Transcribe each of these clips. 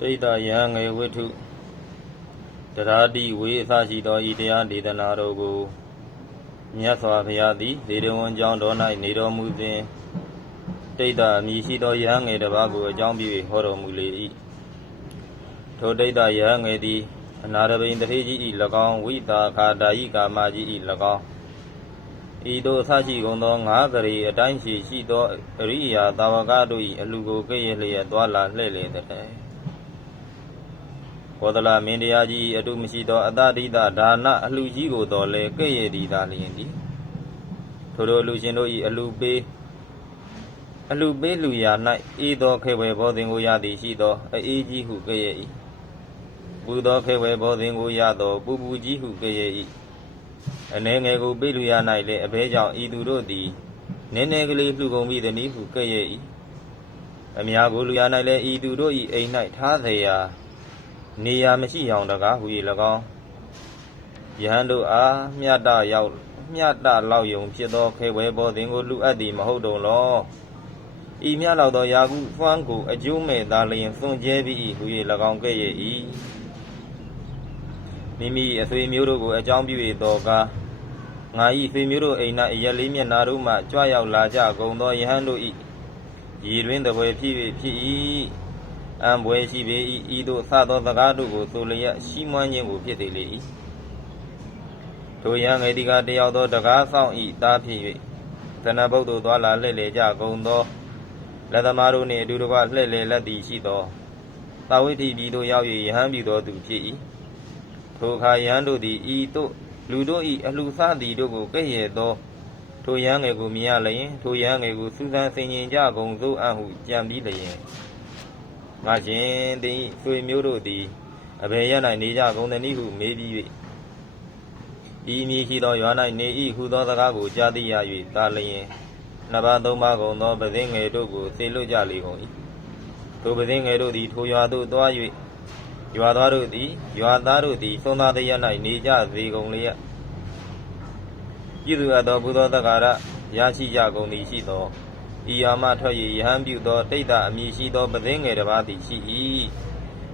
တိတယံငယ်ဝိထုတရာတိဝေအစရှိသောဤတရားဒေသနာတော်ကိုမြတ်စွာဘုရားသည်ဒေရဝံကျောင်းတော်၌နေတော်မူစဉ်တိတအမည်ရှိသောယဟန်ငယ်တစ်ပါးကိုအကြောင်းပြု၍ဟောတော်မူလေ၏ထိုတိတယဟန်ငယ်သည်အနာရဘိန်တထေကြီး၏၎င်းဝိတာခာဒါယိကာမကြီး၏၎င်းဤသို့အစရှိကုန်သောငါးကလေးအတိုင်းရှိရှိသောအရိယာသာဝကတို့၏အလှကိုကဲ့ရဲ့လျက်သွာလာလှဲ့လေတဲ့ ကောသလမင်းတရားကြီးအတုမရှိသောအတ္တဒိတာဒါနအလှကြီးကိုတော်လဲကဲ့ရဲ့ဒီသာလျင်သည်ထိုတို့လူရှင်တို့၏အလှပေးအလှပေးလူရာ၌ဤသောခေဝေဘောတင်ကိုရသည်ရှိသောအေးကြီးဟုကဲ့ရဲ့၏ပူသောခေဝေဘောတင်ကိုရသောပူပူကြီးဟုကဲ့ရဲ့၏အနေငယ်ကိုပေးလူရာ၌လည်းအဘဲကြောင့်ဤသူတို့သည်နည်းနည်းကလေးလှူကုန်ပြီသည်ဟုကဲ့ရဲ့၏အများကိုလူရာ၌လည်းဤသူတို့၏အိမ်၌ထားစေရာ နေရာမရှိအောင်တကားဟူ၍၎င်းယဟန်တို့အားမြတ်တရောက်မြတ်တလောက်ယုံဖြစ်သောခေဝဲဘောသင်ကိုလူအပ်သည်မဟုတ်တုံလောဤမြတ်လောက်သောယာကုဖွမ်းကိုအကျိုးမဲ့သာလျင်စွန့်ကြဲပြီး၏ဟူ၍၎င်းကဲ့ရဲ့၏မိမိအဆွေမျိုးတို့ကိုအကြောင်းပြု၍တော်ကားငါ၏ဆွေမျိုးတို့အိမ်၌အရက်လေးမျက်နာတို့မှကြွရောက်လာကြကုန်သောယဟန်တို့၏ရည်တွင်တပွဲဖြစ်၍ဖြစ်၏ အံပွဲရှိပေ၏ဤသို့သသောစကားတို့ကိုဆိုလျက်ရှိမွမ်းခြင်းကိုဖြစ်သေးလေ၏ထိုယံငယ်ဒီကတယောက်သောတကားဆောင်ဤသားဖြစ်၍သနဗုဒ္ဓသွားလာလှည့်လေကြကုန်သောလက်သမားတို့နှင့်အတူတကွလှည့်လေလက်သည်ရှိသောသာဝိထိပြည်သို့ရောက်၍ယဟန်ပြုသောသူဖြစ်၏ထိုအခါယဟန်တို့သည်ဤသို့လူတို့၏အလှဆသည်တို့ကိုကဲ့ရဲ့သောထိုယဟန်ငယ်ကိုမြင်ရလျင်ထိုယဟန်ငယ်ကိုစူးစမ်းဆင်ခြင်ကြကုန်သို့အဟုကြံပြီးလျင် ငါရှင်သည်ဆွေမျိုးတို့သည်အဘယ်ရ၌နေကြကုန်သနည်းဟုမေးပြီး၍ဤမည်ရှိသောရွာ၌နေ၏ဟုသောစကားကိုကြားသိရ၍သာလျင်နှစ်ပါးသုံးပါးကုန်သောပဇင်းငယ်တို့ကိုဆေလွတ်ကြလေကုန်၏ထိုပဇင်းငယ်တို့သည်ထိုရွာသို့သွား၍ရွာသားတို့သည်ရွာသားတို့သည်သုံးသားတရ၌နေကြစေကုန်လျက်ပြည်သူအပ်သောဘုသောတက္ကာရရရှိကြကုန်သည်ရှိသော ဤယာမထွက်၍ယဟန်ပြုသောတိတ်တအမည်ရှိသောပသိငယ်တစ်ပါးသည်ရှိ၏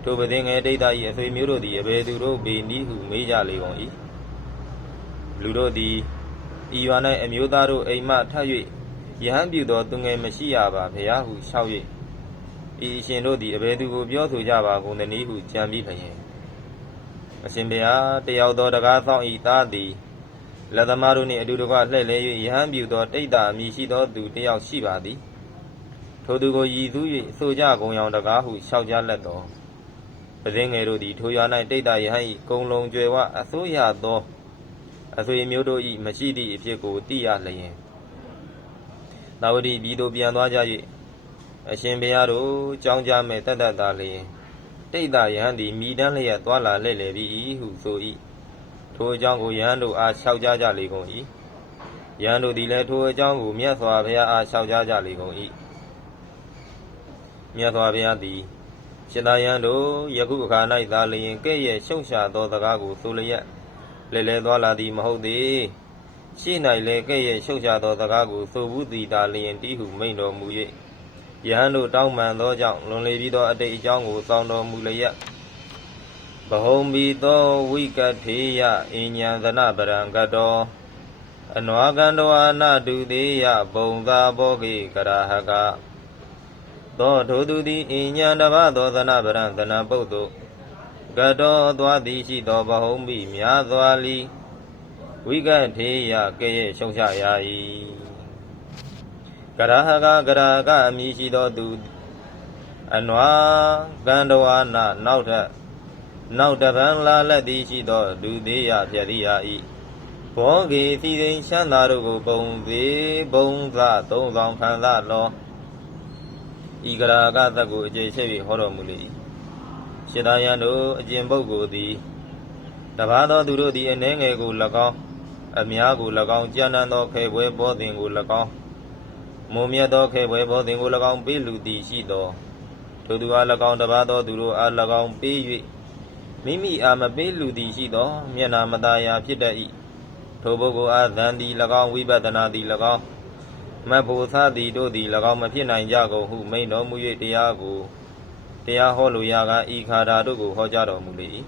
ထိုပသိငယ်တိတ်တ၏အဆွေမျိုးတို့သည်အဘယ်သူတို့ပေနည်းဟုမေးကြလေကုန်၏လူတို့သည်ဤရွာ၌အမျိုးသားတို့အိမ်မှထပ်၍ယဟန်ပြုသောသူငယ်မရှိရပါဖျားဟုလျှောက်၍ဤအရှင်တို့သည်အဘယ်သူကိုပြောဆိုကြပါကုန်သနည်းဟုကြံပြီးလျင်အရှင်ဘုရားတယောက်သောတကားဆောင်ဤသားသည် လက်သမားတို့နှင့်အတူတကွလှည့်လဲ၍ယဟန်ပြုသောတိတ်တာအမည်ရှိသောသူတစ်ယောက်ရှိပါသည်ထိုသူကိုရည်သူး၍ဆိုကြကုန်ရောင်တကားဟုလျှောက်ကြလက်တော်ပဇင်းငယ်တို့သည်ထိုရွာ၌တိတ်တာယဟန်၏ကုံလုံးကျွယ်ဝအစိုးရသောအဆွေမျိုးတို့၏မရှိသည့်အဖြစ်ကိုသိရလျင်သာဝတိပြည်သို့ပြန်သွားကြ၍အရှင်ဘုရားတို့ကြောင်းကြမဲ့တတ်တတ်သာလျင်တိတ်တာယဟန်သည်မိတန်းလျက်သွာလာလှည့်လေပြီဟုဆို၏ ထိုအကြောင်းကိုယဟန်တို့အားလျှောက်ကြားကြလေကုန်၏ယဟန်တို့သည်လည်းထိုအကြောင်းကိုမြတ်စွာဘုရားအားလျှောက်ကြားကြလေကုန်၏မြတ်စွာဘုရားသည်ရှင်သာယဟန်တို့ယခုအခါ၌သာလျင်ကဲ့ရဲ့ရှုံရှာသောစကားကိုဆိုလျက်လဲလဲသွားလာသည်မဟုတ်သေးရှိ၌လည်းကဲ့ရဲ့ရှုံရှာသောစကားကိုဆိုဘူးသည်သာလျင်တီးဟုမိန်တော်မူ၍ယဟန်တို့တောင်းပန်သောကြောင့်လွန်လေပြီးသောအတိတ်အကြောင်းကိုစောင့်တော်မူလျက် ဘဟုံဘီသောဝိကထေယအဉ္ညာသနပရံကတောအနွာကန္တဝါနတုသေးယဘုံသာဘောဂိကရဟကသောထိုသူသည်အဉ္ညာတပါသောသနပရံသနပုတ်တို့ကတောသွားသည်ရှိသောဘဟုံဘီများစွာလီဝိကထေယကဲ့ရဲ့ရှုံချရာ၏ကရဟကကရကအမည်ရှိသောသူအနွာကန္တဝါနနောက်ထပ် နောက်တပံလာလက်သည်ရှိသောလူသေးရဖြရိယာဤဘောဂေသီသိင်ရှမ်းသာတို့ကိုပုံသေးဘုံသသုံးဆောင်ခံသလောဤကရာကသက်ကိုအခြေချက်၍ဟောတော်မူလေ၏ရှင်းသာယံတို့အကျင့်ပုဂ္ဂိုလ်သည်တပါးသောသူတို့သည်အနှဲငယ်ကို၎င်းအများကို၎င်းကြံတန်းသောခေပွဲဘောသင်ကို၎င်းမုံမြတ်သောခေပွဲဘောသင်ကို၎င်းပေးလူသည်ရှိသောထိုသူအား၎င်းတပါးသောသူတို့အား၎င်းပေး၍ မိမိအားမပေးလူသည်ရှိသောမျက်နာမตาရာဖြစ်တတ်၏ထိုပုဂ္ဂိုလ်အားသံသည်၎င်းဝိပဿနာသည်၎င်းမတ်ဖို့သသည်တို့သည်၎င်းမဖြစ်နိုင်ကြကုန်ဟုမိန်တော်မူ၍တရားကိုတရားဟောလိုရာကဤခါတာတို့ကိုဟောကြားတော်မူလေ၏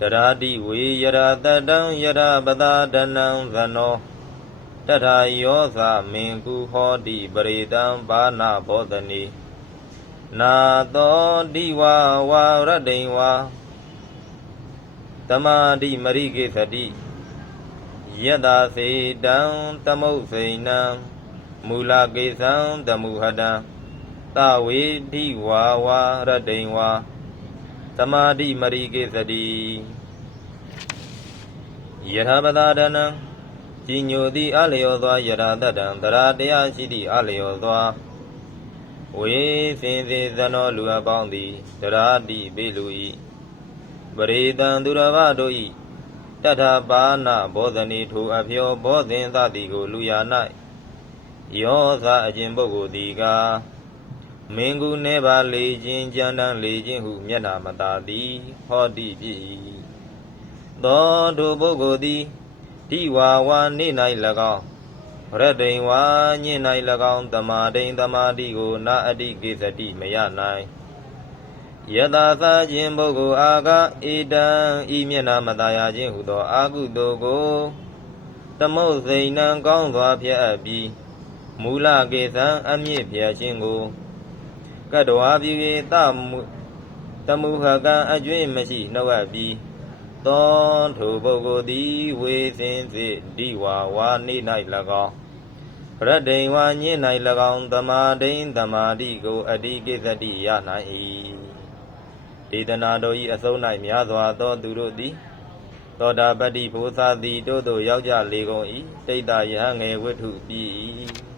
တရာတိဝေယရာတတံယရာပတာဒနံသနောတထာယောသမင်ကုဟောတိပရိတံဘာနာဘောဓနီ နာတောတိဝါဝါရတ္တိဝါတမာတိမရိကေသတိယတစေတံတမုတ်စိဏံမူလကေသံတမုဟတံတဝေတိဝါဝါရတ္တိဝါသမာတိမရိကေသတိယထာပတာဒနံကြီးညိုသည်အလျော်သောယရာတတံတရာတရားရှိသည့်အလျော်သော ဝေစင်စေသနောလူအပေါင်းသည်တရာတိပေလူ၏ပရိတံသူရဘတို့၏တထပါဏဘောဇနီထိုအဖျော်ဘောဇင်သသည်ကိုလူယာ၌ယောသအကျင်ပုဂ္ဂိုလ်သည်ကားမင်းကူနေပါလေခြင်းကြံတန်းလေခြင်းဟုမျက်နာမသာသည်ဟောတိဖြစ်၏သောထိုပုဂ္ဂိုလ်သည်တိဝါဝါနေ၌၎င်း ရတ္တိန်ဝါညင်၌၎င်းတမာတိန်တမာတိကိုနာအတိကိစ္စတိမရနိုင်ယတာသာခြင်းပုဂ္ဂိုလ်အာကဣတံဤမျက်နာမသာရခြင်းဟုသောအာကုသိုလ်ကိုသမုတ်စိန်နံကောင်းစွာဖျက်အပ်ပြီးမူလကေသံအမြင့်ဖျက်ခြင်းကိုကတ္တဝါပြု၏တမှုတမှုဟကံအကျွင့်မရှိနှုတ်အပ်ပြီးသောထိုပုဂ္ဂိုလ်သည်ဝေစင်စေဒီဝါဝါနေ၌၎င်း ရတ္တိန်ဝါညင်း၌၎င်းတမာတိန်တမာတိကိုအတိကိစ္စတိရနိုင်၏ဒေသနာတော်၏အစုံ၌များစွာသောသူတို့သည်သောတာပတ္တိဘုရားသည်တို့တို့ရောက်ကြလေကုန်၏တိတ်တယဟငယ်ဝိထုပြီး၏